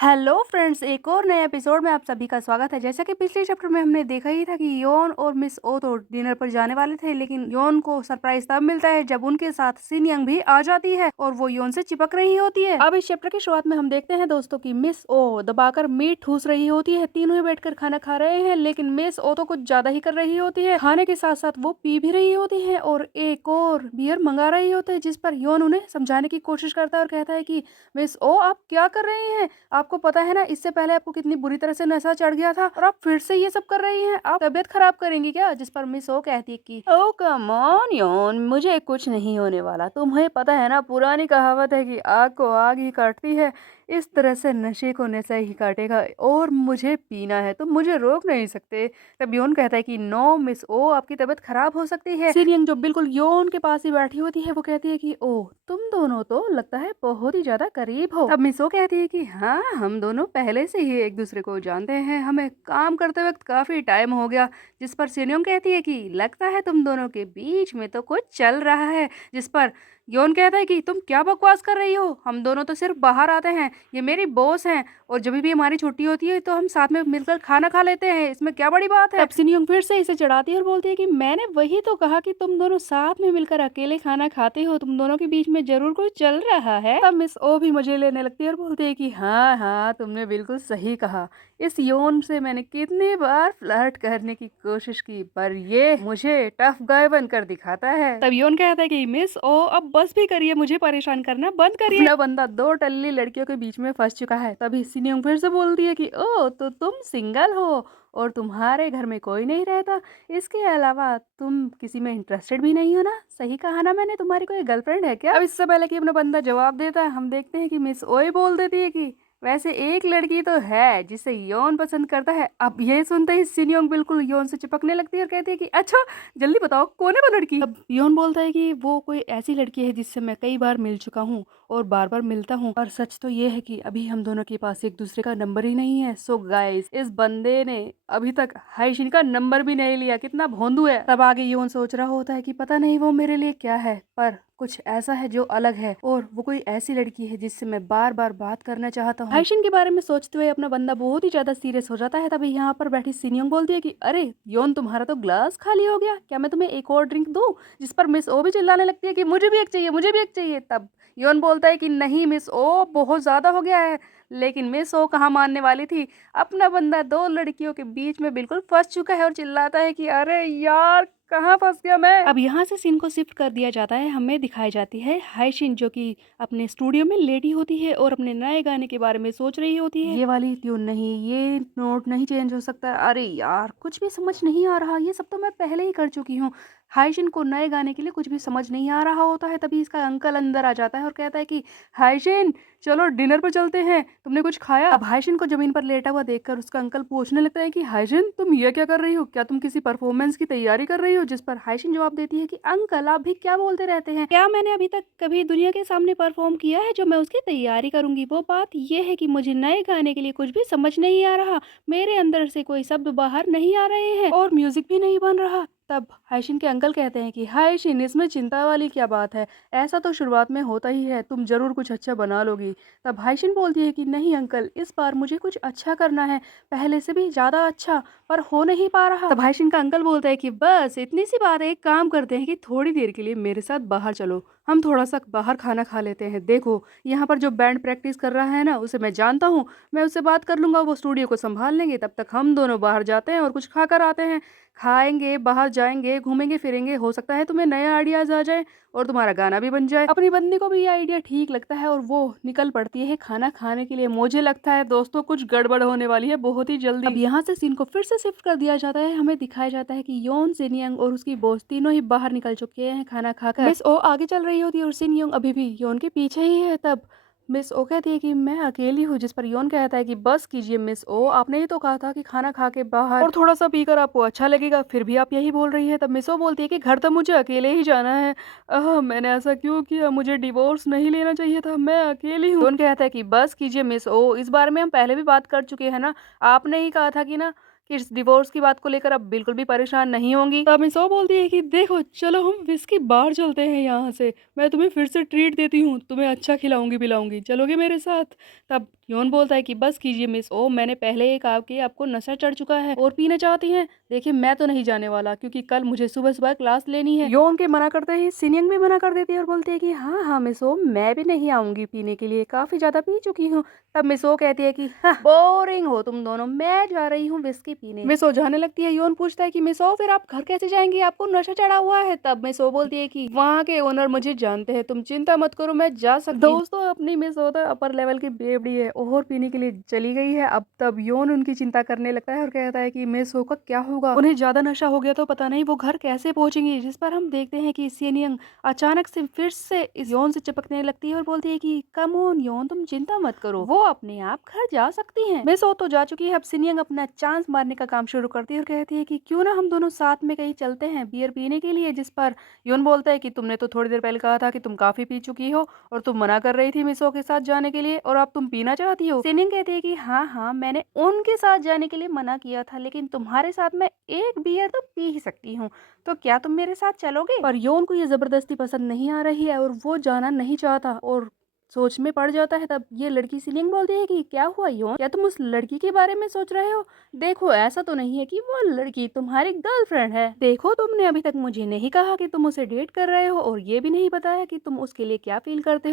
Hello friends, एक और नए एपिसोड में आप सभी का स्वागत है। जैसा कि पिछले चैप्टर में हमने देखा ही था कि योन और मिस ओ तो डिनर पर जाने वाले थे, लेकिन योन को सरप्राइज तब मिलता है जब उनके साथ सिन यंग भी आ जाती है और वो योन से चिपक रही होती है। अब इस चैप्टर की शुरुआत में हम देखते हैं दोस्तों कि मिस ओ दबाकर मीट ठूस रही होती है। तीनों ही बैठकर खाना खा रहे हैं, लेकिन मिस ओ तो कुछ ज्यादा ही कर रही होती है। खाने के साथ साथ वो पी भी रही होती है और एक और बियर मंगा रही होती है, जिस पर योन उन्हें समझाने की कोशिश करता है और कहता है कि मिस ओ आप क्या कर रही हैं? आपको पता है ना, इससे पहले आपको कितनी बुरी तरह से नशा चढ़ गया था और आप फिर से ये सब कर रही हैं। आप तबीयत खराब करेंगी क्या? जिस पर मिस ओ कहती है कि ओ कम ऑन योन, मुझे कुछ नहीं होने वाला। तुम्हें पता है ना, पुरानी कहावत है कि आग को आग ही काटती है। इस तरह से नशे को नशा ही काटेगा और मुझे पीना है, तुम मुझे रोक नहीं सकते। तब योन कहता है कि नो मिस ओ, आपकी तबीयत खराब हो सकती है। सिरियन जो बिल्कुल योन के पास ही बैठी होती है, वो कहती है कि ओ तुम दोनों तो लगता है बहुत ही ज्यादा करीब हो। तब मिस ओ कहती है कि हाँ, हम दोनों पहले से ही एक दूसरे को जानते हैं, हमें काम करते वक्त काफी टाइम हो गया। जिस पर सिन्योंग कहती है कि लगता है तुम दोनों के बीच में तो कुछ चल रहा है। जिस पर योन कहता है कि तुम क्या बकवास कर रही हो, हम दोनों तो सिर्फ बाहर आते हैं, ये मेरी बॉस हैं और जब भी हमारी छुट्टी होती है तो हम साथ में मिलकर खाना खा लेते हैं, इसमें क्या बड़ी बात है। तब सिन्योंग फिर से इसे चढ़ाती है और बोलती है कि मैंने वही तो कहा कि तुम दोनों साथ में मिलकर अकेले खाना खाते हो, तुम दोनों के बीच में जरूर कुछ चल रहा है। तब मिस ओ भी मजे लेने लगती है और बोलती है कि हाँ हाँ, तुमने बिल्कुल सही कहा। इस योन से मैंने कितनी बार फ्लर्ट करने की कोशिश की, पर ये मुझे टफ गाय बनकर दिखाता है। तब योन कहता है कि मिस ओ अब बस भी करिए, मुझे परेशान करना बंद करिए। अपना बंदा दो टल्ली लड़कियों के बीच में फंस चुका है। तभी सिन्योंग फिर से बोलती है कि ओ तो तुम सिंगल हो और तुम्हारे घर में कोई नहीं रहता, इसके अलावा तुम किसी में इंटरेस्टेड भी नहीं हो ना? सही कहा ना मैंने, तुम्हारी कोई गर्लफ्रेंड है क्या? अब इससे पहले कि अपना बंदा जवाब देता है, हम देखते हैं कि मिस ओए बोल देती है कि वैसे एक लड़की तो है जिसे योन पसंद करता है। अब ये सुनते ही सिन्योंग बिल्कुल योन से चिपकने लगती है और कहती है कि अच्छा जल्दी बताओ कौन है वो लड़की। अब योन बोलता है कि वो कोई ऐसी लड़की है जिससे मैं कई बार मिल चुका हूँ और बार बार मिलता हूँ, और सच तो ये है कि अभी हम दोनों के पास एक दूसरे का नंबर ही नहीं है। सो गाइस, इस बंदे ने अभी तक हाइशिन का नंबर भी नहीं लिया, कितना भोंदू है। तब आगे योन सोच रहा होता है कि पता नहीं वो मेरे लिए क्या है, पर कुछ ऐसा है जो अलग है और वो कोई ऐसी लड़की है जिससे मैं बार बार बात करना चाहता हूँ। हाइशिन के बारे में सोचते हुए अपना बंदा बहुत ही ज्यादा सीरियस हो जाता है। तभी यहाँ पर बैठी सिन्योंग बोलती है कि अरे योन, तुम्हारा तो ग्लास खाली हो गया, क्या मैं तुम्हें एक और ड्रिंक दूं? जिस पर मिस ओ भी चिल्लाने लगती है कि मुझे भी एक चाहिए, मुझे भी एक चाहिए। तब योन बोलता है कि नहीं मिस ओ, बहुत ज्यादा हो गया है। लेकिन मिस ओ कहाँ मानने वाली थी। अपना बंदा दो लड़कियों के बीच में बिल्कुल फंस चुका है और चिल्लाता है कि अरे यार, कहाँ फंस गया मैं। अब यहाँ से सीन को शिफ्ट कर दिया जाता है, हमें दिखाई जाती है हाइशिन जो कि अपने स्टूडियो में लेटी होती है और अपने नए गाने के बारे में सोच रही होती है। ये वाली ट्यून नहीं, ये नोट नहीं चेंज हो सकता। अरे यार, कुछ भी समझ नहीं आ रहा, ये सब तो मैं पहले ही कर चुकी हूँ। हाइशिन को नए गाने के लिए कुछ भी समझ नहीं आ रहा होता है। तभी इसका अंकल अंदर आ जाता है और कहता है कि हाइशिन चलो डिनर पर चलते हैं, तुमने कुछ खाया? अब हाइशिन को जमीन पर लेटा हुआ देखकर उसका अंकल पूछने लगता है कि हाइशिन तुम ये क्या कर रही हो, क्या तुम किसी परफॉर्मेंस की तैयारी कर रही हो? जिस पर हाइशिन जवाब देती है कि अंकल आप भी क्या बोलते रहते हैं, क्या मैंने अभी तक कभी दुनिया के सामने परफॉर्म किया है जो मैं उसकी तैयारी करूंगी? वो बात ये है कि मुझे नए गाने के लिए कुछ भी समझ नहीं आ रहा, मेरे अंदर से कोई शब्द बाहर नहीं आ रहे हैं और म्यूजिक भी नहीं बन रहा। तब हाइशिन के अंकल कहते हैं कि हाइशिन, इसमें चिंता वाली क्या बात है, ऐसा तो शुरुआत में होता ही है, तुम जरूर कुछ अच्छा बना लोगी। तब हाइशिन बोलती है कि नहीं अंकल, इस बार मुझे कुछ अच्छा करना है, पहले से भी ज्यादा अच्छा, पर हो नहीं पा रहा। तब हाइशिन का अंकल बोलता है कि बस इतनी सी बात है, एक काम करते हैं कि थोड़ी देर के लिए मेरे साथ बाहर चलो, हम थोड़ा सा बाहर खाना खा लेते हैं। देखो यहाँ पर जो बैंड प्रैक्टिस कर रहा है ना, उसे मैं जानता हूँ, मैं उससे बात कर लूंगा, वो स्टूडियो को संभाल लेंगे। तब तक हम दोनों बाहर जाते हैं और कुछ खा कर आते हैं, खाएंगे, बाहर जाएंगे, घूमेंगे फिरेंगे, हो सकता है तुम्हें नए आइडियाज आ जाए और तुम्हारा गाना भी बन जाए। अपनी बंदी को भी ये आइडिया ठीक लगता है और वो निकल पड़ती है खाना खाने के लिए। मुझे लगता है दोस्तों कुछ गड़बड़ होने वाली है बहुत ही जल्दी। अब यहाँ से सीन को फिर से शिफ्ट कर दिया जाता है, हमें दिखाया जाता है कि योन, सिनयंग और उसकी बॉस तीनों ही बाहर निकल चुके हैं खाना खाकर। मिस ओ आगे चल रही होती है और सिनयंग अभी भी योन के पीछे ही है। तब मिस ओ कहती है कि मैं अकेली हूँ, जिस पर योन कहता है कि बस कीजिए मिस ओ, आपने ही तो कहा था कि खाना खा के बाहर और थोड़ा सा पीकर आपको अच्छा लगेगा, फिर भी आप यही बोल रही है। तब मिस ओ बोलती है कि घर तो मुझे अकेले ही जाना है, मैंने ऐसा क्यों किया, मुझे डिवोर्स नहीं लेना चाहिए था, मैं अकेली हूँ। योन कहता है कि बस कीजिए मिस ओ, इस बारे में हम पहले भी बात कर चुके हैं ना, आपने ही कहा था कि ना कि इस डिवोर्स की बात को लेकर अब बिल्कुल भी परेशान नहीं होंगी। तब मिस ओ बोलती है कि देखो चलो हम विस्की बार चलते हैं, यहाँ से मैं तुम्हें फिर से ट्रीट देती हूँ, तुम्हें अच्छा खिलाऊंगी पिलाऊंगी, चलोगे मेरे साथ? तब योन बोलता है कि बस कीजिए मिस ओ, मैंने पहले ही कहा कि आपको नशा चढ़ चुका है और पीना चाहती हैं। देखिए मैं तो नहीं जाने वाला क्योंकि कल मुझे सुबह-सुबह क्लास लेनी है। योन के मना करते ही सिनयंग भी मना कर देती है और बोलती है कि हाँ, हाँ मिस ओ, मैं भी नहीं आऊँगी पीने के लिए, काफ़ी ज़्यादा पी चुकी हूँ। तब मिस ओ कहती है कि हाँ, बोरिंग हो तुम दोनों, मैं जा रही हूँ विस्की पीने। मिस ओ जाने लगती है। योन पूछता है कि मिस ओ फिर आप घर कैसे जाएँगी? आपको नशा चढ़ा हुआ है। तब मिस ओ बोलती है कि वहाँ के ओनर मुझे जानते हैं, तुम चिंता मत करो, मैं जा सकती हूँ। दोस्तों अपनी मिस ओ तो अपर लेवल की बेवड़ी है और पीने के लिए चली गई है। अब तब योन उनकी चिंता करने लगता है और कहता है कि मिस ओ का क्या होगा? उन्हें ज़्यादा नशा हो गया तो पता नहीं वो घर कैसे पहुँचेंगी? जिस पर हम देखते हैं कि सिनयंग अचानक से फिर से इस योन से चिपकने लगती है और बोलती है कि कम ऑन योन, तुम चिंता मत करो, वो अपने आप घर जा सकती हैं। मिस ओ तो जा चुकी है। अब सिनयंग अपना चांस मारने का काम शुरू करती है और कहती है कि क्यों ना हम दोनों साथ में कहीं चलते हैं बियर पीने के लिए। जिस पर योन बोलता है कि तुमने तो थोड़ी देर पहले कहा था कि तुम काफी पी चुकी हो और तुम मना कर रही थी मिस ओ के साथ जाने के लिए और अब तुम पीना चाहती हो। सिनयंग कहती है कि हाँ हाँ, मैंने उनके साथ जाने के लिए मना किया था, लेकिन तुम्हारे साथ मैं एक बियर तो पी ही सकती हूँ, तो क्या तुम मेरे साथ चलोगे? पर योन को ये जबरदस्ती पसंद नहीं आ रही है और वो जाना नहीं चाहता और सोच में पड़ जाता है। तब ये लड़की सिनयंग बोलती है कि क्या हुआ योन, क्या तुम उस लड़की के बारे में सोच रहे हो? देखो ऐसा तो नहीं है कि वो लड़की तुम्हारी गर्लफ्रेंड है। देखो तुमने अभी तक मुझे नहीं कहा कि तुम उसे डेट कर रहे हो और ये भी नहीं बताया कि तुम उसके लिए क्या फील करते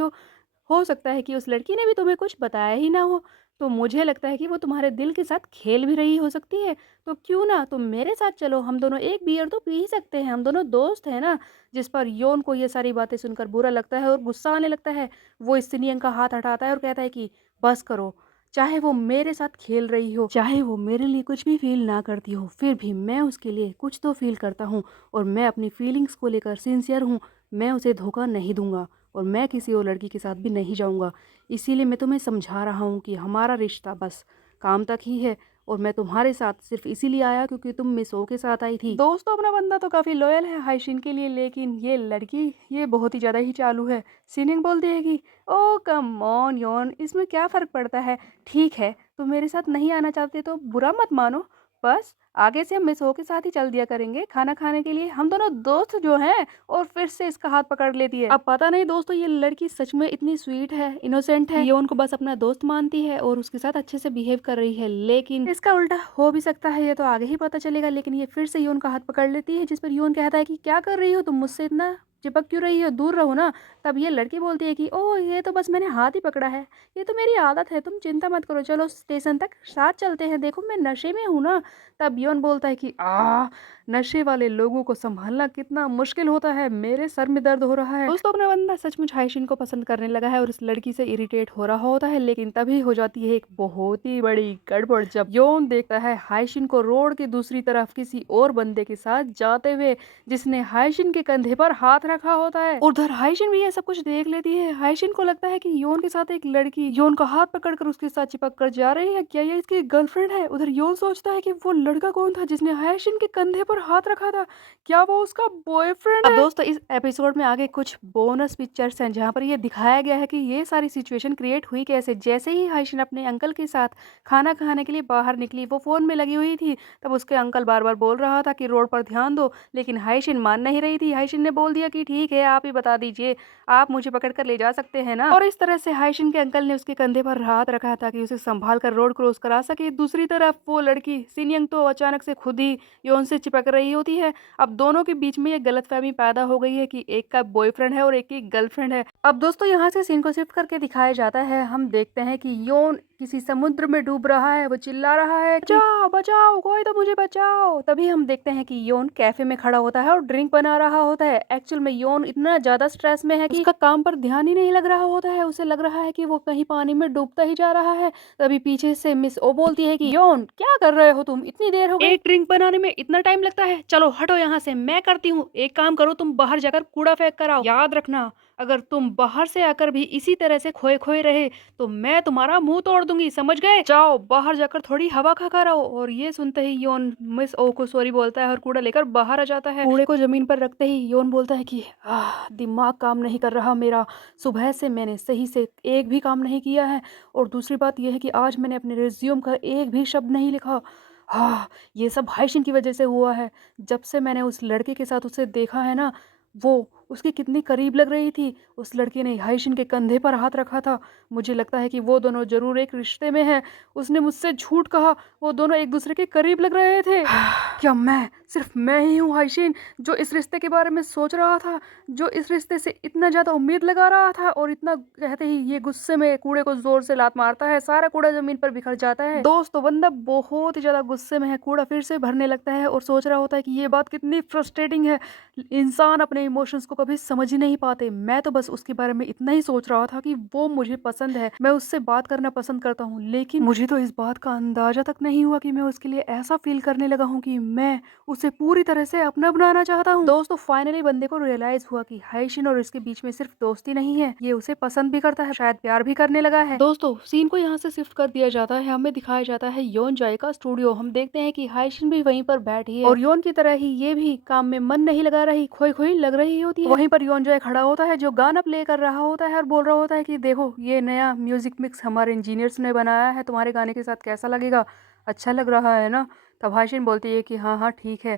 हो सकता है कि उस लड़की ने भी तुम्हें कुछ बताया ही ना हो। तो मुझे लगता है कि वो तुम्हारे दिल के साथ खेल भी रही हो सकती है। तो क्यों ना तुम मेरे साथ चलो, हम दोनों एक बियर तो पी ही सकते हैं, हम दोनों दोस्त हैं ना। जिस पर योन को ये सारी बातें सुनकर बुरा लगता है और गुस्सा आने लगता है। वो इस सिनियन का हाथ हटाता है और कहता है कि बस करो, चाहे वो मेरे साथ खेल रही हो, चाहे वो मेरे लिए कुछ भी फील ना करती हो, फिर भी मैं उसके लिए कुछ तो फील करता हूँ और मैं अपनी फीलिंग्स को लेकर सिंसियर हूँ। मैं उसे धोखा नहीं दूंगा और मैं किसी और लड़की के साथ भी नहीं जाऊंगा। इसीलिए मैं तुम्हें समझा रहा हूँ कि हमारा रिश्ता बस काम तक ही है और मैं तुम्हारे साथ सिर्फ इसीलिए आया क्योंकि तुम मिस ओ के साथ आई थी। दोस्तों अपना बंदा तो काफ़ी लॉयल है हाइशिन के लिए, लेकिन ये लड़की ये बहुत ही ज़्यादा ही चालू है। सिनिंग बोलती है कि ओ कम ऑन योन, इसमें क्या फ़र्क पड़ता है? ठीक है, तुम मेरे साथ नहीं आना चाहते तो बुरा मत मानो, बस आगे से हम मिस ओ के साथ ही चल दिया करेंगे खाना खाने के लिए, हम दोनों दोस्त जो हैं। और फिर से इसका हाथ पकड़ लेती है। अब पता नहीं दोस्तों ये लड़की सच में इतनी स्वीट है, इनोसेंट है, ये उनको बस अपना दोस्त मानती है और उसके साथ अच्छे से बिहेव कर रही है, लेकिन इसका उल्टा हो भी सकता है, ये तो आगे ही पता चलेगा। लेकिन ये फिर से योन का हाथ पकड़ लेती है, जिस पर योन कहता है कि क्या कर रही हो तुम, मुझसे इतना चिपक क्यों रही हो, दूर रहो ना। तब ये लड़की बोलती है कि ओह ये तो बस मैंने हाथ ही पकड़ा है, ये तो मेरी आदत है, तुम चिंता मत करो, चलो स्टेशन तक साथ चलते हैं, देखो मैं नशे में हूँ ना। तब योन बोलता है कि नशे वाले लोगों को संभालना कितना मुश्किल होता है, मेरे सर में दर्द हो रहा है। दोस्तों अपना बंदा सचमुच हाइशिन को पसंद करने लगा है और इस लड़की से इरिटेट हो रहा होता है, लेकिन तभी हो जाती है एक बहुत ही बड़ी गड़बड़ जब योन देखता है हाइशिन को रोड के दूसरी तरफ किसी और बंदे के साथ जाते हुए, जिसने हाइशिन के कंधे पर हाथ रखा होता है। उधर हाइशिन भी ये सब कुछ देख लेती है। हाइशिन को लगता है कि योन के साथ एक लड़की योन का हाथ पकड़कर उसके साथ चिपक कर जा रही है, क्या ये इसकी गर्लफ्रेंड है? उधर योन सोचता है कि वो लड़का कौन था जिसने हाइशिन के कंधे पर हाथ रखा था, क्या वो उसका बॉयफ्रेंड है? अब दोस्तों इस एपिसोड में आगे कुछ बोनस पिक्चर्स हैं जहाँ पर ये दिखाया गया है कि ये सारी सिचुएशन क्रिएट हुई कैसे। जैसे ही हाइशिन अपने अंकल के साथ खाना खाने के लिए बाहर निकली, वो फोन में लगी हुई थी, तब उसके अंकल बार बार बोल रहा था कि रोड पर ध्यान दो, लेकिन हाइशिन मान नहीं रही थी। हाइशिन ने बोल दिया कि ठीक है, आप ही बता दीजिए, आप मुझे पकड़ कर ले जा सकते हैं ना। और इस तरह से हाइशिन के अंकल ने उसके कंधे पर हाथ रखा था कि उसे संभाल कर रोड क्रॉस करा सके। दूसरी तरफ वो लड़की सिनयंग तो अचानक से खुद ही योन से चिपक रही होती है। अब दोनों के बीच में ये गलतफहमी पैदा हो गई है कि एक का बॉयफ्रेंड है और एक की गर्लफ्रेंड है। अब दोस्तों यहाँ से सीन को शिफ्ट करके दिखाया जाता है, हम देखते हैं कि योन किसी समुद्र में डूब रहा है, वो चिल्ला रहा है बचाओ बचाओ, कोई तो मुझे बचाओ। तभी हम देखते हैं कि योन कैफे में खड़ा होता है और ड्रिंक बना रहा होता है। एक्चुअल में योन इतना ज्यादा स्ट्रेस में है कि उसका काम पर ध्यान ही नहीं लग रहा होता है, उसे लग रहा है कि वो कहीं पानी में डूबता ही जा रहा है। तभी पीछे से मिस ओ बोलती है कि योन क्या कर रहे हो तुम, इतनी देर हो गई, एक ड्रिंक बनाने में इतना टाइम लगता है, चलो हटो यहाँ से, मैं करती हूँ। एक काम करो, तुम बाहर जाकर कूड़ा फेंक कर आओ, याद रखना अगर तुम बाहर से आकर भी इसी तरह से खोए खोए रहे तो मैं तुम्हारा मुंह तोड़ दूंगी, समझ गए? जाओ बाहर जाकर थोड़ी हवा खा कर आओ। और ये सुनते ही योन मिस ओ को सॉरी बोलता है और कूड़ा लेकर बाहर आ जाता है। कूड़े को जमीन पर रखते ही योन बोलता है कि दिमाग काम नहीं कर रहा मेरा, सुबह से मैंने सही से एक भी काम नहीं किया है और दूसरी बात यह है कि आज मैंने अपने रिज्यूम का एक भी शब्द नहीं लिखा। ये सब हाइशिन की वजह से हुआ है। जब से मैंने उस लड़के के साथ उसे देखा है ना, वो उसके कितनी करीब लग रही थी। उस लड़के ने हाइशिन के कंधे पर हाथ रखा था। मुझे लगता है कि वो दोनों ज़रूर एक रिश्ते में हैं। उसने मुझसे झूठ कहा, वो दोनों एक दूसरे के करीब लग रहे थे। क्या सिर्फ मैं ही हूँ हाइशिन जो इस रिश्ते के बारे में सोच रहा था, जो इस रिश्ते से इतना ज़्यादा उम्मीद लगा रहा था? और इतना कहते ही ये गुस्से में कूड़े को ज़ोर से लात मारता है, सारा कूड़ा ज़मीन पर बिखर जाता है। दोस्तों, बंदा बहुत ही ज़्यादा गुस्से में है, कूड़ा फिर से भरने लगता है और सोच रहा होता है कि ये बात कितनी फ्रस्ट्रेटिंग है। इंसान अपने इमोशंस को कभी समझ ही नहीं पाते। मैं तो बस उसके बारे में इतना ही सोच रहा था कि वो मुझे पसंद है, मैं उससे बात करना पसंद करता हूँ, लेकिन मुझे तो इस बात का अंदाजा तक नहीं हुआ कि मैं उसके लिए ऐसा फील करने लगा हूँ कि मैं उसे पूरी तरह से अपना बनाना चाहता हूँ। दोस्तों, फाइनली बंदे को रियलाइज हुआ कि हाइशिन और इसके बीच में सिर्फ दोस्ती नहीं है, ये उसे पसंद भी करता है, शायद प्यार भी करने लगा है। दोस्तों, सीन को यहाँ से शिफ्ट कर दिया जाता है, हमें दिखाया जाता है योन जाए का स्टूडियो। हम देखते हैं कि हाइशिन भी वहीं पर बैठी है और योन की तरह ही ये भी काम में मन नहीं लगा रही, खोई खोई लग रही होती है। वहीं पर योन जाए खड़ा होता है जो गाना प्ले कर रहा होता है और बोल रहा होता है कि देखो, ये नया म्यूजिक मिक्स हमारे इंजीनियर्स ने बनाया है, तुम्हारे गाने के साथ कैसा लगेगा, अच्छा लग रहा है ना? तब हाइशिन बोलती है कि हाँ हाँ ठीक है।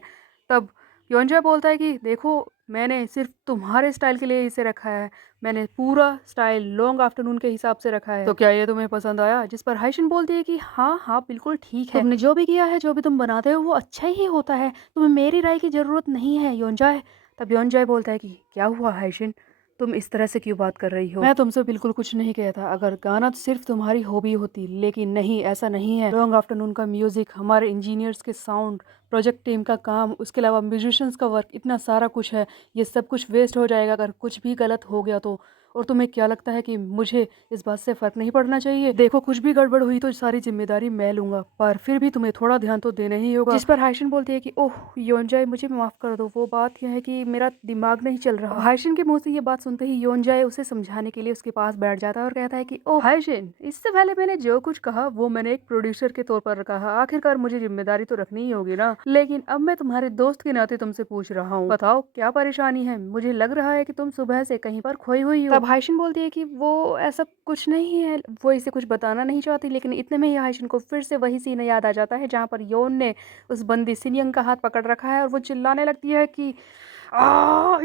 तब योंजय बोलता है कि देखो, मैंने सिर्फ तुम्हारे स्टाइल के लिए इसे रखा है, मैंने पूरा स्टाइल लॉन्ग आफ्टरनून के हिसाब से रखा है, तो क्या ये तुम्हें पसंद आया? जिस पर हाइशिन बोलती है कि हाँ हाँ बिल्कुल ठीक है, तुमने जो भी किया है, जो भी तुम बनाते हो वो अच्छा ही होता है, तुम्हें मेरी राय की जरूरत नहीं है योंजय। तब योंजय बोलता है कि क्या हुआ हाइशिन, तुम इस तरह से क्यों बात कर रही हो? मैं तुमसे बिल्कुल कुछ नहीं कहता, अगर गाना तो सिर्फ तुम्हारी हॉबी होती, लेकिन नहीं, ऐसा नहीं है। लॉन्ग आफ्टरनून का म्यूजिक, हमारे इंजीनियर्स के साउंड, प्रोजेक्ट टीम का काम, उसके अलावा म्यूजिशियंस का वर्क, इतना सारा कुछ है, ये सब कुछ वेस्ट हो जाएगा अगर कुछ भी गलत हो गया तो। और तुम्हें क्या लगता है कि मुझे इस बात से फर्क नहीं पड़ना चाहिए? देखो, कुछ भी गड़बड़ हुई तो सारी जिम्मेदारी मैं लूंगा, पर फिर भी तुम्हें थोड़ा ध्यान तो देना ही होगा। जिस पर हाइशिन बोलती है कि ओह योनजाए, मुझे माफ कर दो, वो बात यह है कि मेरा दिमाग नहीं चल रहा। हाइशिन के मुंह से ये बात सुनते ही योनजाए उसे समझाने के लिए उसके पास बैठ जाता है और कहता है कि ओह हाइशिन, इससे पहले मैंने जो कुछ कहा वो मैंने एक प्रोड्यूसर के तौर पर कहा, आखिरकार मुझे जिम्मेदारी तो रखनी ही होगी ना। लेकिन अब मैं तुम्हारे दोस्त के नाते तुमसे पूछ रहा हूँ, बताओ क्या परेशानी है? मुझे लग रहा है कि तुम सुबह से कहीं पर खोई हुई हो। तब हाइशिन बोलती है कि वो ऐसा कुछ नहीं है, वो इसे कुछ बताना नहीं चाहती, लेकिन इतने में ही हाइशिन को फिर से वही सीन याद आ जाता है जहाँ पर योन ने उस बंदी सिनियंग का हाथ पकड़ रखा है और वो चिल्लाने लगती है कि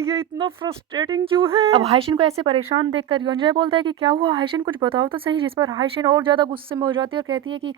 ये इतना फ्रस्ट्रेटिंग क्यों है? अब हाइशिन को ऐसे परेशान देखकर योंजय बोलता है कि क्या हुआ हाइशिन, कुछ बताओ तो सही। जिस पर हाइशिन और ज्यादा गुस्से में हो जाती है और कहती है कि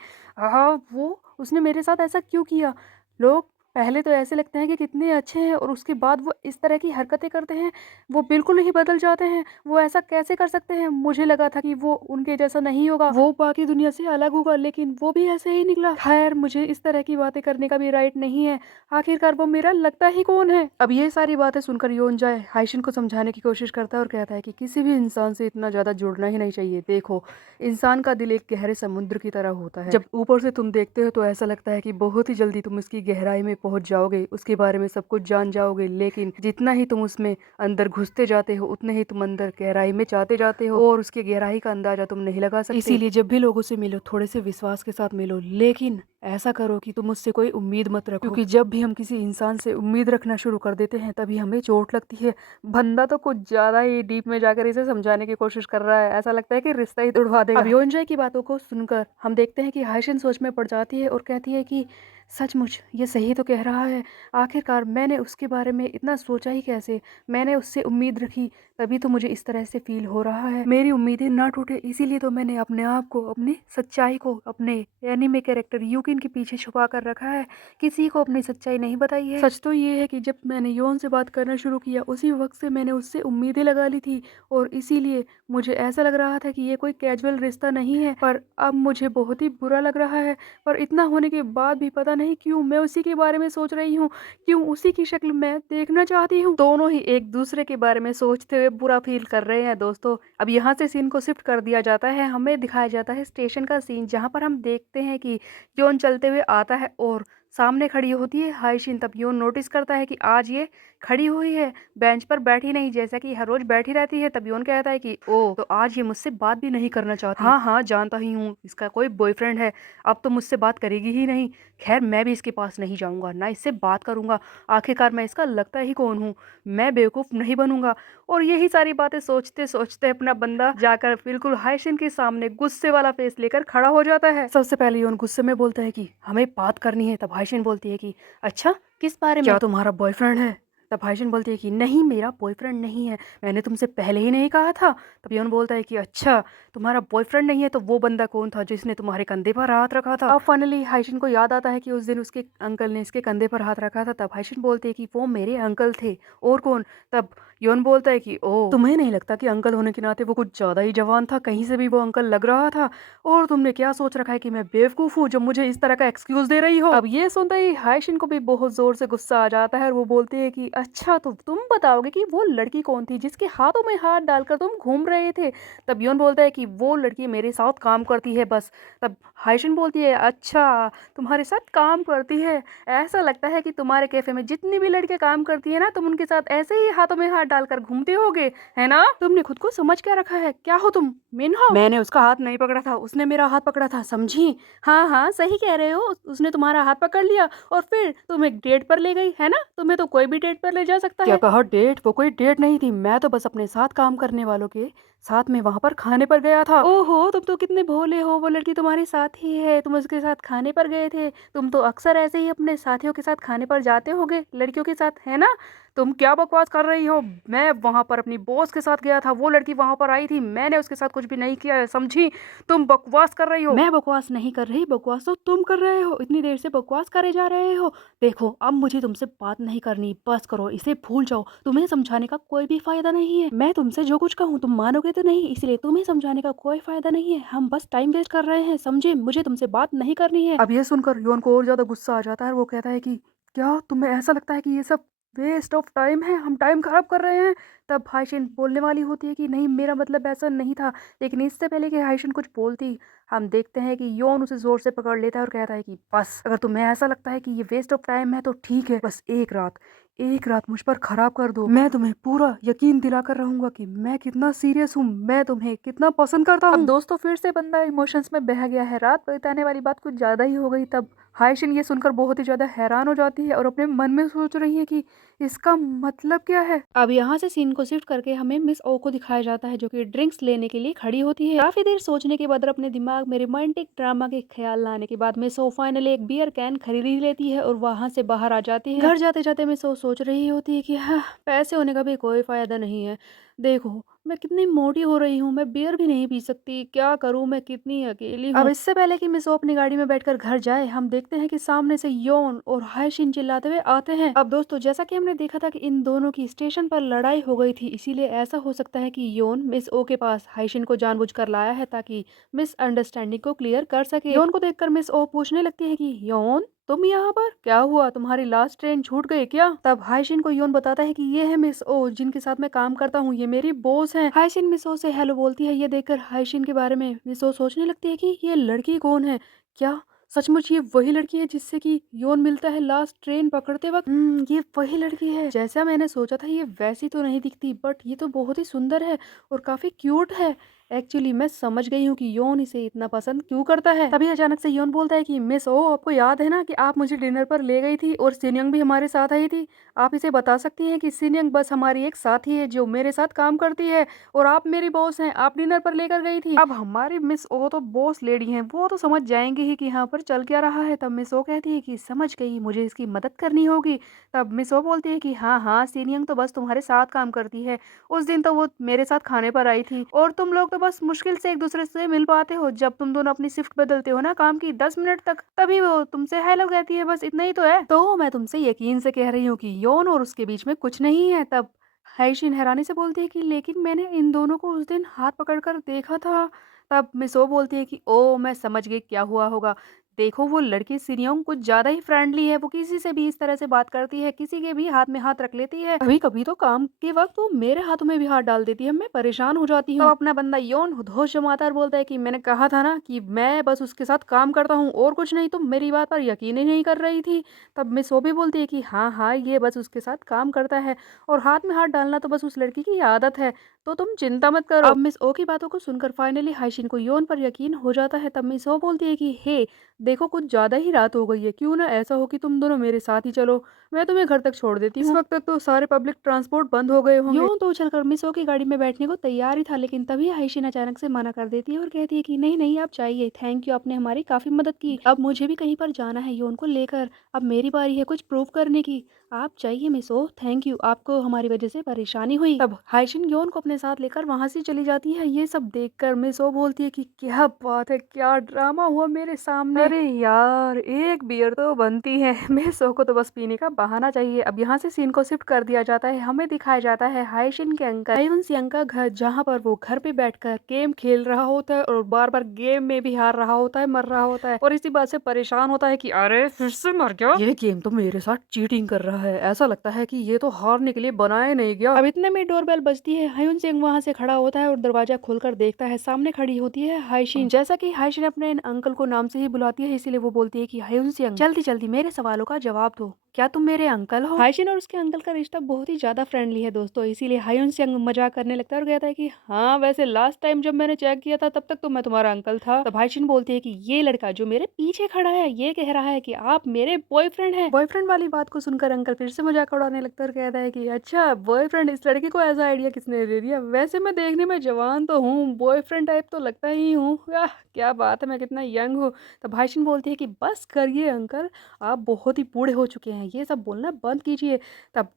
वो उसने मेरे साथ ऐसा क्यों किया? लोग पहले तो ऐसे लगते हैं कि कितने अच्छे हैं और उसके बाद वो इस तरह की हरकतें करते हैं, वो बिल्कुल ही बदल जाते हैं। वो ऐसा कैसे कर सकते हैं? मुझे लगा था कि वो उनके जैसा नहीं होगा, वो बाकी दुनिया से अलग होगा, लेकिन वो भी ऐसे ही निकला। खैर, मुझे इस तरह की बातें करने का भी राइट नहीं है, आखिरकार वो मेरा लगता ही कौन है? अब ये सारी बातें सुनकर योन जाए हाइशिन को समझाने की कोशिश करता है और कहता है कि किसी भी इंसान से इतना ज्यादा जुड़ना ही नहीं चाहिए। देखो, इंसान का दिल एक गहरे समुद्र की तरह होता है, जब ऊपर से तुम देखते हो तो ऐसा लगता है कि बहुत ही जल्दी तुम उसकी गहराई में पहुंच जाओगे, उसके बारे में सब कुछ जान जाओगे, लेकिन जितना ही तुम उसमें अंदर घुसते जाते हो उतने ही तुम अंदर गहराई में जाते जाते हो और उसकी गहराई का अंदाजा तुम नहीं लगा सकते। इसीलिए जब भी लोगों से मिलो, थोड़े से विश्वास के साथ मिलो, लेकिन ऐसा करो कि तुम उससे कोई उम्मीद मत रखो, क्योंकि जब भी हम किसी इंसान से उम्मीद रखना शुरू कर देते हैं तभी हमें चोट लगती है। बंदा तो कुछ ज्यादा ही डीप में जाकर इसे समझाने की कोशिश कर रहा है, ऐसा लगता है कि रिश्ता ही उड़वा देगा। अब योंजय की बातों को सुनकर हम देखते हैं कि हाइशिन सोच में पड़ जाती है और कहती है कि सचमुच ये सही तो कह रहा है, आखिरकार मैंने उसके बारे में इतना सोचा ही कैसे? मैंने उससे उम्मीद रखी, तभी तो मुझे इस तरह से फील हो रहा है। मेरी उम्मीदें ना टूटे, इसीलिए तो मैंने अपने आप को, अपनी सच्चाई को अपने एनीमे कैरेक्टर यूकिन के पीछे छुपा कर रखा है, किसी को अपनी सच्चाई नहीं बताई है। सच तो ये है कि जब मैंने योन से बात करना शुरू किया उसी वक्त से मैंने उससे उम्मीदें लगा ली थी और इसीलिए मुझे ऐसा लग रहा था कि ये कोई कैजुअल रिश्ता नहीं है, पर अब मुझे बहुत ही बुरा लग रहा है। पर इतना होने के बाद भी पता नहीं क्यों मैं उसी के बारे में सोच रही हूँ, क्यों उसी की शक्ल मैं देखना चाहती हूँ। दोनों ही एक दूसरे के बारे में सोचते हुए बुरा फील कर रहे हैं। दोस्तों, अब यहाँ से सीन को शिफ्ट कर दिया जाता है, हमें दिखाया जाता है स्टेशन का सीन, जहाँ पर हम देखते हैं कि योन चलते हुए आता है और सामने खड़ी होती है हाइशिन। तब योन नोटिस करता है कि आज ये खड़ी हुई है, बेंच पर बैठी नहीं जैसा कि हर रोज बैठी रहती है। तब योन कहता है कि ओ, तो आज ये मुझसे बात भी नहीं करना चाहती। हाँ हाँ जानता ही हूँ, इसका कोई बॉयफ्रेंड है, अब तो मुझसे बात करेगी ही नहीं। खैर, मैं भी इसके पास नहीं जाऊंगा, ना इससे बात करूंगा, आखिरकार मैं इसका लगता ही कौन हूँ, मैं बेवकूफ नहीं बनूंगा। और यही सारी बातें सोचते सोचते अपना बंदा जाकर बिल्कुल हाइशिन के सामने गुस्से वाला फेस लेकर खड़ा हो जाता है। सबसे पहले योन गुस्से में बोलता है कि हमें बात करनी है। तब हाइशिन बोलती है कि अच्छा, किस बारे में? क्या तुम्हारा बॉयफ्रेंड है? तब हाइशिन बोलती है कि नहीं, मेरा बॉयफ्रेंड नहीं है, मैंने तुमसे पहले ही नहीं कहा था। तब योन बोलता है कि अच्छा, तुम्हारा बॉयफ्रेंड नहीं है तो वो बंदा कौन था जिसने तुम्हारे कंधे पर हाथ रखा था। अब फाइनली हाइशिन को याद आता है कि उस दिन उसके अंकल ने इसके कंधे पर हाथ रखा था। तब हाइशिन बोलती है कि वो मेरे अंकल थे, और कौन। तब योन बोलता है कि ओ, तुम्हें नहीं लगता कि अंकल होने के नाते वो कुछ ज्यादा ही जवान था, कहीं से भी वो अंकल लग रहा था, और तुमने क्या सोच रखा है कि मैं बेवकूफ हूँ जब मुझे इस तरह का एक्सक्यूज दे रही हो। अब ये सुनते ही हाइशिन को भी बहुत जोर से गुस्सा आ जाता है और वो बोलती है कि अच्छा, तो तुम बताओगे कि वो लड़की कौन थी जिसके हाथों में हाथ डालकर तुम घूम रहे थे। तब योन बोलता है कि वो लड़की मेरे साथ काम करती है बस। तब हाइशिन बोलती है अच्छा, तुम्हारे साथ काम करती है, ऐसा लगता है कि तुम्हारे कैफे में जितनी भी लड़कियां काम करती है ना, तुम उनके साथ ऐसे ही हाथों में हाथ डालकर घूमते होगे, है ना। तुमने खुद को समझ क्या रखा है, क्या हो तुम, मिनहो। मैंने उसका हाथ नहीं पकड़ा था, उसने मेरा हाथ पकड़ा था, समझी। हाँ हाँ, सही कह रहे हो, उसने तुम्हारा हाथ पकड़ लिया और फिर तुम एक डेट पर ले गई, है ना। तुम्हें तो कोई भी डेट पर ले जा सकता है। क्या कहा डेट? वो कोई डेट नहीं थी, मैं तो बस अपने साथ काम करने वालों के साथ में वहां पर खाने पर गया था। ओहो, तुम तो कितने भोले हो, वो लड़की तुम्हारे साथ ही है, तुम उसके साथ खाने पर गए थे। तुम तो अक्सर ऐसे ही अपने साथियों के साथ खाने पर जाते होगे, लड़कियों के साथ, है ना। तुम क्या बकवास कर रही हो, मैं वहां पर अपनी बॉस के साथ गया था, वो लड़की वहां पर आई थी, मैंने उसके साथ कुछ भी नहीं किया है, समझी। तुम बकवास कर रही हो। मैं बकवास नहीं कर रही, बकवास तो तुम कर रहे हो, इतनी देर से बकवास करे जा रहे हो। देखो, अब मुझे तुमसे बात नहीं करनी, बस करो, इसे भूल जाओ, तुम्हें समझाने का कोई भी फायदा नहीं है। मैं तुमसे जो कुछ कहूँ तुम मानोगे तो नहीं, इसलिए तुम्हें समझाने का कोई फायदा नहीं है, हम बस टाइम वेस्ट कर रहे हैं, समझे। मुझे तुमसे बात नहीं करनी है। अब ये सुनकर योन को और ज्यादा गुस्सा आ जाता है, वो कहता है कि क्या तुम्हें ऐसा लगता है कि ये सब वेस्ट ऑफ टाइम है, हम टाइम खराब कर रहे हैं। तब हाइशिन बोलने वाली होती है कि नहीं, मेरा मतलब ऐसा नहीं था, लेकिन इससे पहले कि हाइशिन कुछ बोलती, हम देखते हैं कि योन उसे जोर से पकड़ लेता है और कहता है कि बस, अगर तुम्हें ऐसा लगता है कि ये वेस्ट ऑफ टाइम है तो ठीक है, बस एक रात मुझ पर खराब कर दो, मैं तुम्हें पूरा यकीन दिलाकर रहूंगा कि मैं कितना सीरियस हूँ, मैं तुम्हें कितना पसंद करता हूँ। अब दोस्तों, फिर से बंदा इमोशंस में बह गया है, रात बिताने वाली बात कुछ ज्यादा ही हो गई। तब हाइशिन ये सुनकर बहुत ही ज्यादा हैरान हो जाती है और अपने मन में सोच रही है कि इसका मतलब क्या है। अब यहाँ से सीन को शिफ्ट करके हमें मिस ओ को दिखाया जाता है, जो कि ड्रिंक्स लेने के लिए खड़ी होती है। काफी देर सोचने के बाद और अपने दिमाग में रोमांटिक ड्रामा के ख्याल लाने के बाद मिस ओ फाइनली एक बियर कैन खरीद ही लेती है और वहां से बाहर आ जाती है। घर जाते जाते मिस ओ सोच रही होती है कि हाँ, पैसे होने का भी कोई फायदा नहीं है, देखो मैं कितनी मोटी हो रही हूँ, मैं बियर भी नहीं पी सकती, क्या करूँ, मैं कितनी अकेली हूँ। अब इससे पहले कि मिस ओ अपनी गाड़ी में बैठकर घर जाए, हम देखते हैं कि सामने से योन और हाइशिन चिल्लाते हुए आते हैं। अब दोस्तों, जैसा कि हमने देखा था कि इन दोनों की स्टेशन पर लड़ाई हो गई थी, इसीलिए ऐसा हो सकता है कि योन मिस ओ के पास हाइशिन को जानबूझकर लाया है ताकि मिस अंडरस्टैंडिंग को क्लियर कर सके। योन को देखकर मिस ओ पूछने लगती है कि योन, तुम यहाँ पर क्या हुआ, तुम्हारी लास्ट ट्रेन छूट गई क्या। तब हाइशिन को योन बताता है कि ये है मिस ओ जिनके साथ मैं काम करता हूँ, ये मेरी बॉस है। हाइशिन मिस ओ से हेलो बोलती है। ये देखकर हाइशिन के बारे में मिस ओ सोचने लगती है कि ये लड़की कौन है, क्या सचमुच ये वही लड़की है जिससे कि योन मिलता है लास्ट ट्रेन पकड़ते वक्त। ये वही लड़की है, जैसा मैंने सोचा था। ये वैसी तो नहीं दिखती, बट ये तो बहुत ही सुंदर है और काफी क्यूट है। एक्चुअली मैं समझ गई हूँ कि योन इसे इतना पसंद क्यों करता है। तभी अचानक से योन बोलता है कि मिस ओ, आपको याद है ना कि आप मुझे डिनर पर ले गई थी और सिनयंग भी हमारे साथ आई थी। आप इसे बता सकती हैं कि सिनयंग बस हमारी एक साथी है जो मेरे साथ काम करती है और आप मेरी बॉस हैं, आप डिनर पर लेकर गई थी। अब हमारी मिस ओ तो बॉस लेडी हैं, वो तो समझ जाएंगे ही कि यहाँ पर चल क्या रहा है। तब मिस ओ कहती है कि समझ गई, मुझे इसकी मदद करनी होगी। तब मिस ओ बोलती है कि हाँ हाँ, सिनयंग तो बस तुम्हारे साथ काम करती है, उस दिन तो वो मेरे साथ खाने पर आई थी और तुम लोग तो बस मुश्किल से एक दूसरे से मिल पाते हो जब तुम दोनों अपनी शिफ्ट बदलते हो ना काम की 10 मिनट तक, तभी वो तुमसे हेलो कहती है, बस इतना ही तो है। तो मैं तुमसे यकीन से कह रही हूँ कि योन और उसके बीच में कुछ नहीं है। तब हाइशिन हैरानी से बोलती है कि लेकिन मैंने इन दोनों को उस दिन हाथ पकड़कर देखा था। तब मिसो बोलती है कि ओ, मैं समझ गई क्या हुआ होगा। देखो, वो लड़की सिरियोंग कुछ ज्यादा ही फ्रेंडली है, वो किसी से भी इस तरह से बात करती है, किसी के भी हाथ में हाथ रख लेती है, कभी कभी तो काम के वक्त वो मेरे हाथों में भी हाथ डाल देती है, मैं परेशान हो जाती हूँ। तो अपना बंदा योन होश जमाता है और बोलता है कि मैंने कहा था ना कि मैं बस उसके साथ काम करता हूँ और कुछ नहीं, तुम मेरी बात पर यकीन ही नहीं कर रही थी। तब मिस वो भी बोलती है कि हाँ हाँ, ये बस उसके साथ काम करता है और हाथ में हाथ डालना तो बस उस लड़की की आदत है, तो तुम चिंता मत करो। अब मिस ओ की बातों को सुनकर फाइनली हाइशिन को योन पर यकीन हो जाता है। तब मिस ओ बोलती है कि हे, देखो कुछ ज़्यादा ही रात हो गई है, क्यों ना ऐसा हो कि तुम दोनों मेरे साथ ही चलो, मैं तुम्हें घर तक छोड़ देती हूँ। इस वक्त तक तो सारे पब्लिक ट्रांसपोर्ट बंद हो गए होंगे। यूँ तो उछलकर मिसो की गाड़ी में बैठने को तैयार ही था, लेकिन तभी आयशीन अचानक से मना कर देती है और कहती है कि नहीं नहीं आप जाइए, थैंक यू, आपने हमारी काफ़ी मदद की। अब मुझे भी कहीं पर जाना है योन को लेकर, अब मेरी बारी है कुछ प्रूव करने की। आप जाइए मिसो, थैंक यू, आपको हमारी वजह से परेशानी हुई। तब हाइशिन योन को अपने साथ लेकर वहां से चली जाती है। ये सब देखकर मिसो बोलती है कि क्या बात है, क्या ड्रामा हुआ मेरे सामने। अरे यार एक बियर तो बनती है मिसो को तो बस पीने का बहाना चाहिए। अब यहाँ से सीन को शिफ्ट कर दिया जाता है, हमें दिखाया जाता है हाइशिन के अंकल हाइवन सियांग का घर, जहाँ पर वो घर पे बैठकर गेम खेल रहा होता है और बार बार गेम में भी हार रहा होता है, मर रहा होता है और इसी बात से परेशान होता है कि अरे फिर से मर गया, ये गेम तो मेरे साथ चीटिंग कर रहा है, ऐसा लगता है कि ये तो हारने के लिए बनाया नहीं गया। अब इतने में डोरबेल बजती है, हायुन सिंह वहां से खड़ा होता है और दरवाजा खोलकर देखता है, सामने खड़ी होती है हाइशिन। जैसा कि हाइशिन अपने अंकल को नाम से ही बुलाती है, इसीलिए वो बोलती है कि हायुन सिंह जल्दी जल्दी मेरे सवालों का जवाब दो, क्या तुम मेरे अंकल हो। हाइशिन और उसके अंकल का रिश्ता बहुत ही ज्यादा फ्रेंडली है दोस्तों, इसीलिए हायुन सिंह मजाक करने लगता है और कहता है कि हाँ वैसे लास्ट टाइम जब मैंने चेक किया था तब तक तो मैं तुम्हारा अंकल था। तब हाइशिन बोलती है कि ये लड़का जो मेरे पीछे खड़ा है ये कह रहा है कि आप मेरे बॉयफ्रेंड हैं। बॉयफ्रेंड वाली बात को सुनकर अंकल फिर से मजाक उड़ाने लगता है और कहता है कि अच्छा बॉयफ्रेंड, इस लड़के को ऐसा आइडिया किसने दे दिया, वैसे मैं देखने में जवान तो हूँ, बॉयफ्रेंड टाइप तो लगता ही हूँ, क्या बात है मैं कितना यंग हूँ। तब हाइशिन बोलती है कि बस करिए अंकल, आप बहुत ही बूढ़े हो चुके हैं, ये सब बोलना बंद कीजिए। तब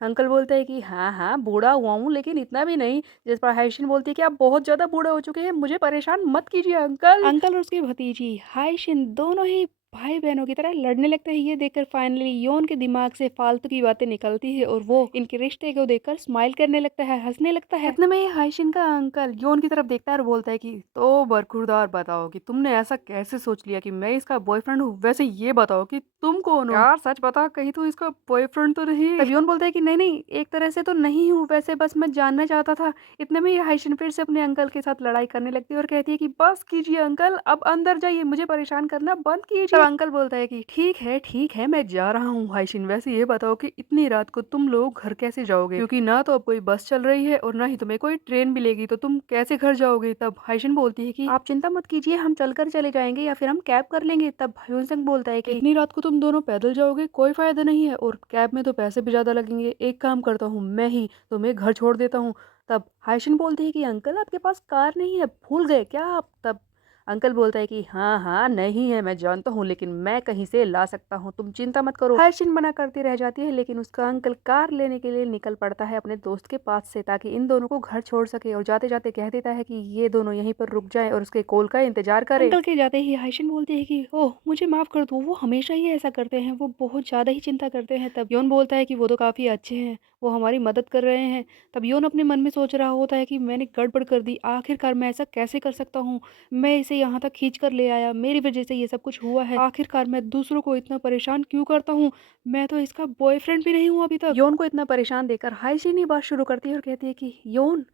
अंकल बोलते हैं कि हाँ हाँ बूढ़ा हुआ हूँ लेकिन इतना भी नहीं। जिस पर हाइशिन बोलती है कि आप बहुत ज्यादा बूढ़े हो चुके हैं, मुझे परेशान मत कीजिए अंकल। अंकल और उसकी भतीजी हाइशिन दोनों ही भाई बहनों की तरह लड़ने लगते हैं। ये देखकर फाइनली योन के दिमाग से फालतू की बातें निकलती है और वो इनके रिश्ते को देखकर स्माइल करने लगता है, हंसने लगता है। इतने में ही हाइशिन का अंकल योन की तरफ देखता है और बोलता है कि तो बरखुरदार बताओ कि तुमने ऐसा कैसे सोच लिया कि मैं इसका बॉयफ्रेंड हूँ, वैसे ये बताओ कि तुम कौन हो। यार सच बता, कहीं तो इसका बॉयफ्रेंड तो नहीं। तब योन बोलता है कि नहीं नहीं एक तरह से तो नहीं हूँ, वैसे बस मैं जानना चाहता था। इतने में ही हाइशिन फिर से अपने अंकल के साथ लड़ाई करने लगती है और कहती है कि बस कीजिए अंकल, अब अंदर जाइए, मुझे परेशान करना बंद कीजिए। तब अंकल बोलता है कि ठीक है मैं जा रहा हूँ। हाइशिन वैसे ये बताओ कि इतनी रात को तुम लोग घर कैसे जाओगे, क्योंकि ना तो अब कोई बस चल रही है और ना ही तुम्हें कोई ट्रेन मिलेगी, तो तुम कैसे घर जाओगे। तब हाइशिन बोलती है कि आप चिंता मत कीजिए, हम चलकर चले जाएंगे या फिर हम कैब कर लेंगे। तब ह्यून सिंह बोलता है कि इतनी रात को तुम दोनों पैदल जाओगे, कोई फायदा नहीं है, और कैब में तो पैसे भी ज्यादा लगेंगे, एक काम करता हूँ मैं ही तुम्हें घर छोड़ देता हूँ। तब हाइशिन बोलती है कि अंकल आपके पास कार नहीं है, भूल गए क्या आप। तब अंकल बोलता है कि हाँ हाँ नहीं है मैं जानता हूँ, लेकिन मैं कहीं से ला सकता हूँ, तुम चिंता मत करो। हाइशिन मना करती रह जाती है, लेकिन उसका अंकल कार लेने के लिए निकल पड़ता है अपने दोस्त के पास से, ताकि इन दोनों को घर छोड़ सके, और जाते जाते कह देता है कि ये दोनों यहीं पर रुक जाएं और उसके कॉल का इंतजार करें। अंकल के जाते ही हाइशिन बोलती है कि ओह मुझे माफ कर दो, वो हमेशा ही ऐसा करते हैं, वो बहुत ज्यादा ही चिंता करते हैं। तब योन बोलता है कि वो तो काफी अच्छे हैं, वो हमारी मदद कर रहे हैं। तब योन अपने मन में सोच रहा होता है कि मैंने गड़बड़ कर दी, आखिरकार मैं ऐसा कैसे कर सकता हूँ, मैं इसे यहाँ तक खींच कर ले आया, मेरी वजह से ये सब कुछ हुआ है, आखिरकार मैं दूसरों को इतना परेशान क्यों करता हूँ, मैं तो इसका बॉयफ्रेंड भी नहीं हूँ अभी तक। योन को इतना परेशान देखकर हाइशिन ही बात शुरू करती है और कहती है कि योन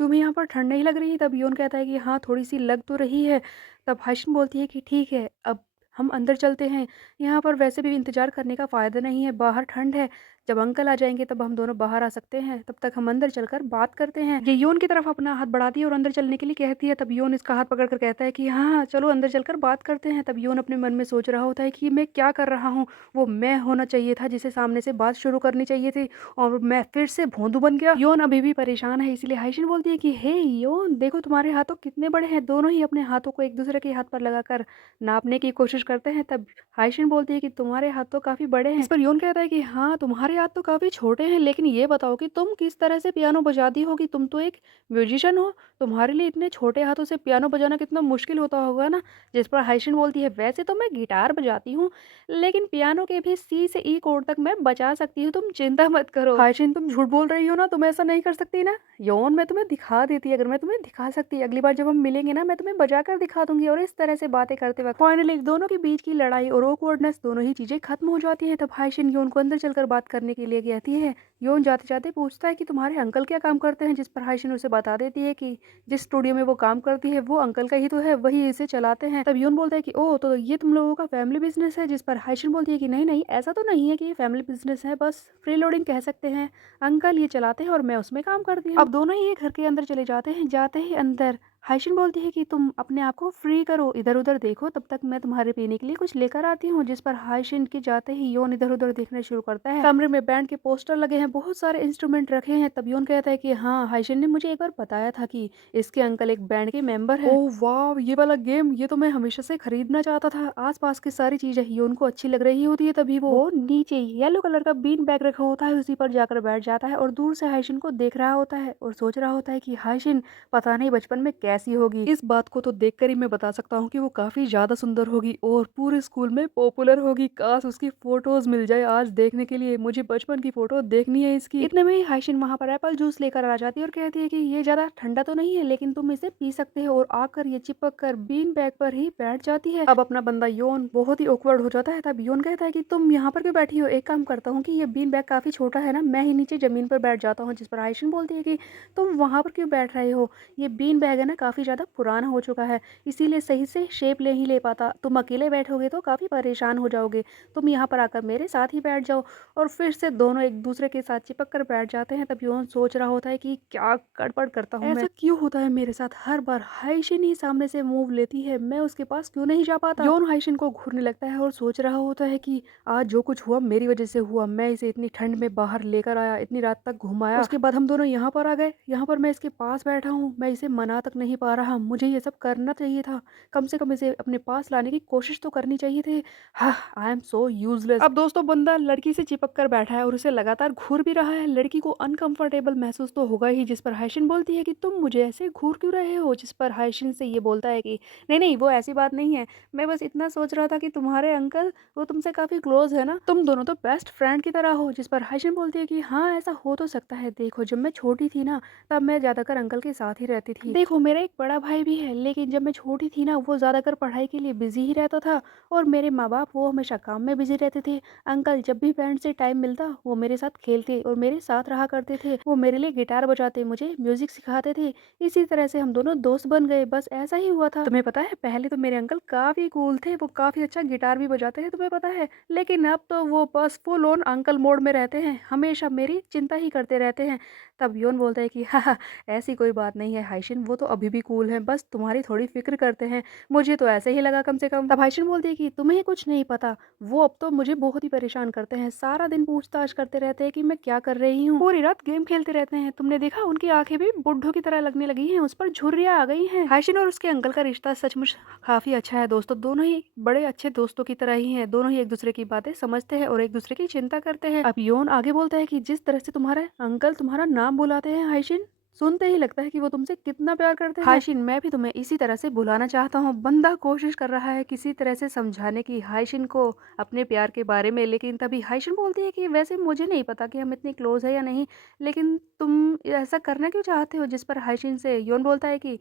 तुम्हें यहाँ पर ठंड नहीं लग रही। तब योन कहता है कि हाँ थोड़ी सी लग तो रही है। तब हाइशिन बोलती है कि ठीक है अब हम अंदर चलते हैं, यहाँ पर वैसे भी इंतजार करने का फायदा नहीं है, बाहर ठंड है, जब अंकल आ जाएंगे तब हम दोनों बाहर आ सकते हैं, तब तक हम अंदर चलकर बात करते हैं। ये योन की तरफ अपना हाथ बढ़ाती है और अंदर चलने के लिए कहती है। तब योन इसका हाथ पकड़कर कहता है कि हाँ हाँ चलो अंदर चलकर बात करते हैं। तब योन अपने मन में सोच रहा होता है कि मैं क्या कर रहा हूँ, वो मैं होना चाहिए था जिसे सामने से बात शुरू करनी चाहिए थी, और मैं फिर से भोंदू बन गया। योन अभी भी परेशान है, इसलिए हाइशिन बोलती है कि हे योन देखो तुम्हारे हाथों कितने बड़े हैं। दोनों ही अपने हाथों को एक दूसरे के हाथ पर लगाकर नापने की कोशिश करते हैं। तब हाइशिन बोलती है कि तुम्हारे हाथ तो काफी बड़े हैं। इस पर योन कहता है कि हाँ तुम्हारे हाथ तो काफी छोटे हैं, लेकिन ये बताओ कि तुम किस तरह से पियानो बजाती होगी, तुम तो एक म्यूजिशियन हो, तुम्हारे लिए इतने छोटे हाथों से पियानो बजाना कितना मुश्किल होता होगा ना। जिस पर हाइशिन बोलती है वैसे तो मैं गिटार बजाती हूँ, लेकिन पियानो के भी सी से ई कोड तक मैं बजा सकती हूँ, तुम चिंता मत करो। हाइशिन तुम झूठ बोल रही हो ना, तुम ऐसा नहीं कर सकती ना। यौन मैं तुम्हें दिखा देती, अगर मैं तुम्हें दिखा सकती, अगली बार जब हम मिलेंगे ना मैं तुम्हें बजा कर दिखा दूंगी। और इस तरह से बातें करते वक्त फाइनली दोनों के बीच की लड़ाई और ऑकवर्डनेस दोनों ही चीजें खत्म हो जाती है। तब हाइशिन योन को अंदर चलकर बात करने के लिए कहती है। योन जाते जाते पूछता है कि तुम्हारे अंकल क्या काम करते हैं, जिस पर हाइशिन उसे बता देती है कि जिस स्टूडियो में वो काम करती है वो अंकल का ही तो है, वही इसे चलाते हैं। तब योन बोलता है कि ओह तो ये तुम लोगों का फैमिली बिजनेस है। जिस पर हाइशिन बोलती है कि नहीं नहीं ऐसा तो नहीं है कि ये फैमिली बिजनेस है, बस फ्री लोडिंग कह सकते हैं, अंकल ये चलाते हैं और मैं उसमें काम करती हूँ। अब दोनों ही ये घर के अंदर चले जाते हैं। जाते ही अंदर हाइशिन बोलती है कि तुम अपने आप को फ्री करो, इधर-उधर देखो, तब तक मैं तुम्हारे पीने के लिए कुछ लेकर आती हूँ। जिस पर हाइशिन के जाते ही योन इधर-उधर देखना शुरू करता है। कमरे में बैंड के पोस्टर लगे हैं, बहुत सारे इंस्ट्रूमेंट रखे हैं। तब योन कहता है कि हाँ, हाइशिन ने मुझे एक बार बताया था कि इसके अंकल एक बैंड के मेंबर हैं। ओह वाह! ये वाला गेम, ये तो मैं हमेशा से खरीदना चाहता था। आस-पास की सारी चीज़ें योन को अच्छी लग रही होती है, तभी वो नीचे येलो कलर का बीन बैग रखा होता है, उसी पर जाकर बैठ जाता है और दूर से हाइशिन को देख रहा होता है और सोच रहा होता है कि हाइशिन पता नहीं बचपन में कैसी होगी। इस बात को तो देखकर ही मैं बता सकता हूँ कि वो काफ़ी ज़्यादा सुंदर होगी और पूरे स्कूल में पॉपुलर होगी। काश उसकी फ़ोटोज़ मिल जाए आज देखने के लिए, मुझे बचपन की फ़ोटो देखनी है इसकी। इतने में ही हाइशिन वहाँ पर एप्पल जूस लेकर आ जाती है और कहती है कि ये ज़्यादा ठंडा तो नहीं है, लेकिन तुम इसे पी सकते हो, और आकर ये चिपक कर बीन बैग पर ही बैठ जाती है। अब अपना बंदा योन बहुत ही ऑकवर्ड हो जाता है। तब योन कहता है कि तुम यहाँ पर क्यों बैठी हो, एक काम करता हूँ कि ये बीन बैग काफ़ी छोटा है ना, मैं ही नीचे ज़मीन पर बैठ जाता हूँ। जिस पर हाइशिन बोलती है कि तुम वहाँ पर क्यों बैठ रहे हो, ये बीन बैग है ना काफ़ी ज़्यादा पुराना हो चुका है, इसीलिए सही से शेप ले ही ले पाता। तुम अकेले बैठोगे तो काफ़ी परेशान हो जाओगे, तुम यहाँ पर आकर मेरे साथ ही बैठ जाओ। और फिर से दोनों एक दूसरे के साथ चिपक कर बैठ जाते हैं। तब योन सोच रहा होता है कि क्या गड़बड़ करता हूँ मैं, ऐसा क्यों होता है मेरे साथ, हर बार हाइशिन ही सामने से मूव लेती है, मैं उसके पास क्यों नहीं जा पाता। योन हाइशिन को घूरने लगता है और सोच रहा होता है कि आज जो कुछ हुआ मेरी वजह से हुआ, मैं इसे इतनी ठंड में बाहर लेकर आया, इतनी रात तक घुमाया, उसके बाद हम दोनों यहाँ पर आ गए, यहाँ पर मैं इसके पास बैठा हूँ, मैं इसे मना तक नहीं पा रहा, मुझे ये सब करना चाहिए था, कम से कम इसे अपने पास लाने की कोशिश तो करनी चाहिए थी। हाँ, आई एम सो यूजलेस। अब दोस्तों बंदा लड़की से चिपक कर बैठा है और उसे लगातार घूर भी रहा है। लड़की को अनकंफर्टेबल महसूस तो होगा ही, जिस पर हाइशिन बोलती है कि तुम मुझे ऐसे घूर क्यों रहे हो। जिस पर हाइशिन से ये बोलता है कि नहीं नहीं, वो ऐसी बात नहीं है, मैं बस इतना सोच रहा था कि तुम्हारे अंकल वो तुमसे काफी क्लोज है ना, तुम दोनों तो बेस्ट फ्रेंड की तरह हो। जिस पर हाइशिन बोलती है कि हाँ ऐसा हो तो सकता है, देखो जब मैं छोटी थी ना तब मैं ज्यादातर अंकल के साथ ही रहती थी, देखो मेरा एक बड़ा भाई भी है, लेकिन जब मैं छोटी थी ना वो ज्यादातर पढ़ाई के लिए बिजी ही रहता था और मेरे माँ बाप वो हमेशा काम में बिजी रहते थे। अंकल जब भी फ्रेंड से टाइम मिलता वो मेरे साथ खेलते और मेरे साथ रहा करते थे, वो मेरे लिए गिटार बजाते, मुझे म्यूजिक सिखाते थे, इसी तरह से हम दोनों दोस्त बन गए, बस ऐसा ही हुआ था। तुम्हें पता है पहले तो मेरे अंकल काफी कूल थे, वो काफी अच्छा गिटार भी बजाते हैं, तुम्हें पता है, लेकिन अब तो वो बस फुल ऑन अंकल मोड में रहते हैं, हमेशा मेरी चिंता ही करते रहते हैं। तब योन बोलता है कि हाँ ऐसी कोई बात नहीं है हाइशिन, वो तो अभी भी कूल है, बस तुम्हारी थोड़ी फिक्र करते हैं, मुझे तो ऐसे ही लगा कम से कम। तब हाइशिन बोलती है कि तुम्हें कुछ नहीं पता, वो अब तो मुझे बहुत ही परेशान करते हैं, सारा दिन पूछताछ करते रहते हैं कि मैं क्या कर रही हूँ, पूरी रात गेम खेलते रहते हैं, तुमने देखा उनकी आंखें भी बुड्ढों की तरह लगने लगी हैं, उस पर झुर्रियाँ आ गई हैं। हाइशिन और उसके अंकल का रिश्ता सचमुच काफी अच्छा है दोस्तों, दोनों ही बड़े अच्छे दोस्तों की तरह ही हैं, दोनों ही एक दूसरे की बातें समझते हैं और एक दूसरे की चिंता करते हैं। अब योन आगे बोलता है कि जिस तरह से तुम्हारे अंकल तुम्हारा नाम बुलाते हैं हाइशिन, सुनते ही लगता है कि वो तुमसे कितना प्यार करते हैं। हाइशिन मैं भी तुम्हें इसी तरह से बुलाना चाहता हूँ। बंदा कोशिश कर रहा है किसी तरह से समझाने की हाइशिन को अपने प्यार के बारे में, लेकिन तभी हाइशिन बोलती है कि वैसे मुझे नहीं पता कि हम इतने क्लोज है या नहीं, लेकिन तुम ऐसा करना क्यों चाहते हो। जिस पर हाइशिन से योन बोलता है कि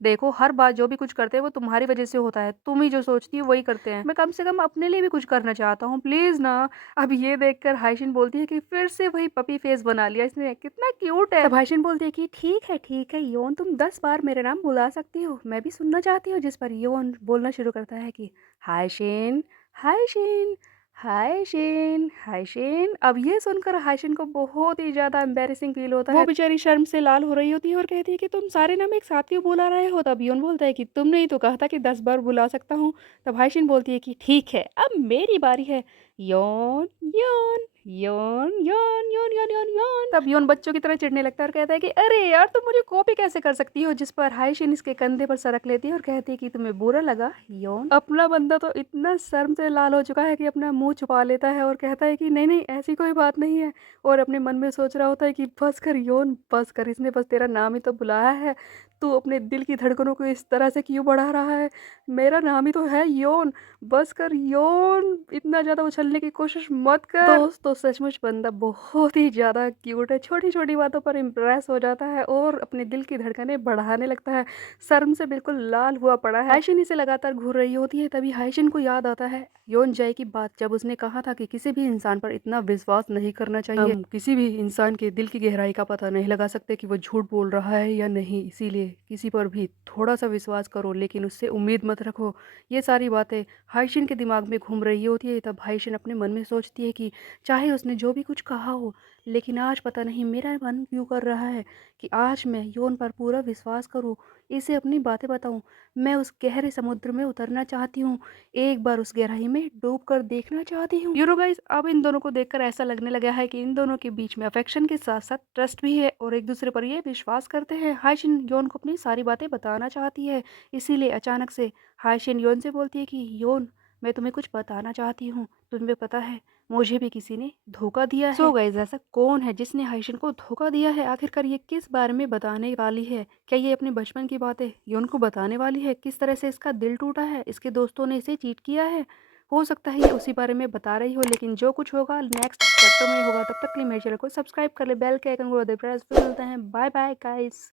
देखो हर बात जो भी कुछ करते हैं वो तुम्हारी वजह से होता है, तुम ही जो सोचती हो वही करते हैं, मैं कम से कम अपने लिए भी कुछ करना चाहता हूँ, प्लीज ना। अब ये देखकर हाइशिन बोलती है कि फिर से वही पपी फेस बना लिया इसने, कितना क्यूट है। तब हाइशिन बोलती है कि ठीक है योन, तुम 10 बार मेरा नाम बुला सकती हो, मैं भी सुनना चाहती हूँ। जिस पर योन बोलना शुरू करता है कि हाइशिन हाइशिन हाइशिन हाइशिन। अब ये सुनकर हाइशिन को बहुत ही ज्यादा एम्बेरसिंग फील होता है, वो बेचारी शर्म से लाल हो रही होती है और कहती है कि तुम सारे नाम एक साथ क्यों बुला रहे हो। तब योन बोलता है कि तुमने ही तो कहा था कि 10 बार बुला सकता हूँ। तब हाइशिन बोलती है कि ठीक है अब मेरी बारी है, योन योन योन योन योन योन योन योन। तब योन बच्चों की तरह चिढ़ने लगता है और कहता है कि अरे यार तुम मुझे कॉपी कैसे कर सकती हो। जिस पर हाइशिन इसके कंधे पर सरक लेती है और कहती है कि तुम्हें बुरा लगा योन। अपना बंदा तो इतना शर्म से लाल हो चुका है कि अपना मुंह छुपा लेता है और कहता है कि नहीं नहीं ऐसी कोई बात नहीं है, और अपने मन में सोच रहा होता है कि बस कर योन बस कर, इसने बस तेरा नाम ही तो बुलाया है, तू अपने दिल की धड़कनों को इस तरह से क्यों बढ़ा रहा है, मेरा नाम ही तो है योन, बस कर योन, इतना ज्यादा उछलने की कोशिश मत कर। दोस्तों सचमुच बंदा बहुत ही ज्यादा क्यूट है, छोटी छोटी बातों पर इम्प्रेस हो जाता है और अपने दिल की धड़कनें बढ़ाने लगता है, शर्म से बिल्कुल लाल हुआ पड़ा है। हाइशिन इसे लगातार घूर रही होती है, तभी हाइशिन को याद आता है योन जय की बात, जब उसने कहा था कि किसी भी इंसान पर इतना विश्वास नहीं करना चाहिए, हम किसी भी इंसान के दिल की गहराई का पता नहीं लगा सकते कि वो झूठ बोल रहा है या नहीं, इसीलिए किसी पर भी थोड़ा सा विश्वास करो लेकिन उससे उम्मीद मत रखो। ये सारी बातें हाइशिन के दिमाग में घूम रही होती है। तब हाइशिन अपने मन में सोचती है कि चाहे उसने जो भी कुछ कहा हो, लेकिन आज पता नहीं मेरा मन क्यों कर रहा है कि आज मैं योन पर पूरा विश्वास करूं, इसे अपनी बातें बताऊं। मैं उस गहरे समुद्र में उतरना चाहती हूँ, एक बार उस गहराई में डूब कर देखना चाहती हूँ। गाइस, अब इन दोनों को देखकर ऐसा लगने लगा है कि इन दोनों के बीच में अफेक्शन के साथ साथ ट्रस्ट भी है और एक दूसरे पर ये विश्वास करते हैं। हाइशिन योन को अपनी सारी बातें बताना चाहती है, इसीलिए अचानक से हाइशिन योन से बोलती है कि योन, मैं तुम्हें कुछ बताना चाहती हूँ। तुम्हें पता है, मुझे भी किसी ने धोखा दिया है। गाइस, ऐसा कौन है जिसने हाइशिन को धोखा दिया है? आखिरकार ये किस बारे में बताने वाली है? क्या ये अपने बचपन की बातें योन को बताने वाली है? किस तरह से इसका दिल टूटा है, इसके दोस्तों ने इसे चीट किया है? हो सकता है ये उसी बारे में बता रही हो, लेकिन जो कुछ होगा नेक्स्ट चैप्टर में होगा। तब तक के लिए मेरे चैनल को सब्सक्राइब कर ले, बेल के आइकन को दे प्रेस। फिर मिलते हैं, बाय बाय गाइस।